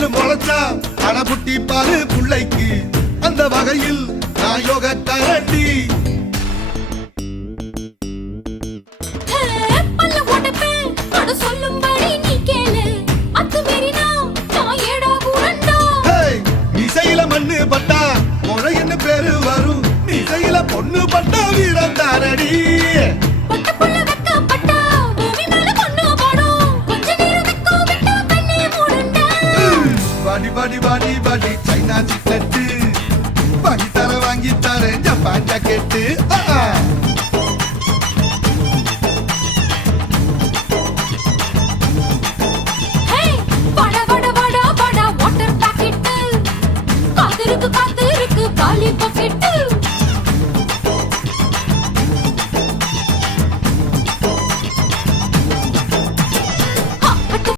பல்லு முளைச்சா அடபுட்டி பாரு புள்ளைக்கு அந்த வகையில் நான் யோக கரண்டி இசையில மண்ணு பட்டா முறைன்னு பேரு வரும் இசையில பொண்ணு பட்டா வீரம் தாரடி பாடி பாடி பாடி சைனா சிக்கெட்டு வாங்கி தர ஜப்பான் ஜாக்கெட்டு